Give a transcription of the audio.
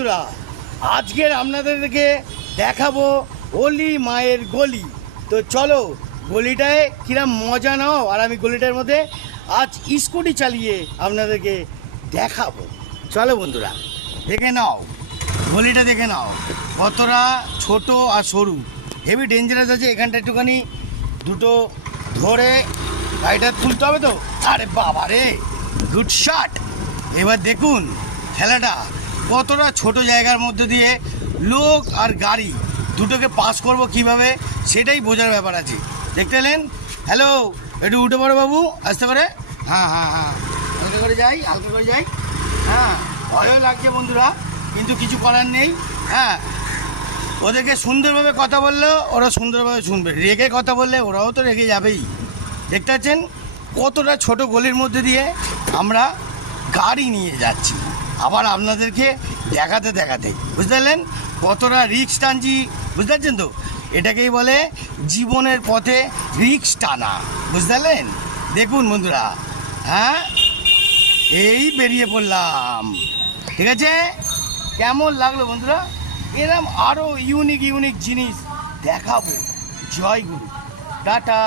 বন্ধুরা, আজকের আপনাদেরকে দেখাবো অলি মায়ের গলি। তো চলো গলিটায় কিরম মজা নাও, আর আমি গলিটার মধ্যে আজ স্কুটি চালিয়ে আপনাদেরকে দেখাবো। চলো বন্ধুরা, দেখে নাও গলিটা, দেখে নাও কতটা ছোট আর সরু, হেভি ডেঞ্জারাস আছে। এখানটা একটুখানি দুটো ধরে গাড়িটা তুলতে হবে তো। আরে বাবা রে, গুড শট। এবার দেখুন খেলাটা কতটা ছোট জায়গার মধ্যে দিয়ে লোক আর গাড়ি দুটোকে পাস করব কিভাবে, সেটাই বোঝার ব্যাপার আছে। দেখতে এলেন? হ্যালো, একটু উঠে পড়ো বাবু, আস্তে করে। হ্যাঁ হ্যাঁ হ্যাঁ, হালকা করে যাই, হালকা করে যাই। হ্যাঁ, ভয়ও লাগছে বন্ধুরা, কিন্তু কিছু করার নেই। হ্যাঁ, ওদেরকে সুন্দরভাবে কথা বললেও ওরা সুন্দরভাবে শুনবে, রেগে কথা বললে ওরাও তো রেগে যাবেই। দেখতে পাচ্ছেন কতটা ছোট গলির মধ্যে দিয়ে আমরা গাড়ি নিয়ে যাচ্ছি, আবার আপনাদেরকে দেখাতে দেখাতে, বুঝতে পারলেন কতটা রিস্ক টানছি। বুঝতে পারছেন তো? এটাকেই বলে জীবনের পথে রিস্ক টানা, বুঝতে পারলেন? দেখুন বন্ধুরা, হ্যাঁ এই বেরিয়ে পড়লাম। ঠিক আছে, কেমন লাগলো বন্ধুরা? এরম আরও ইউনিক ইউনিক জিনিস দেখাবো। জয় গুরু, টাটা।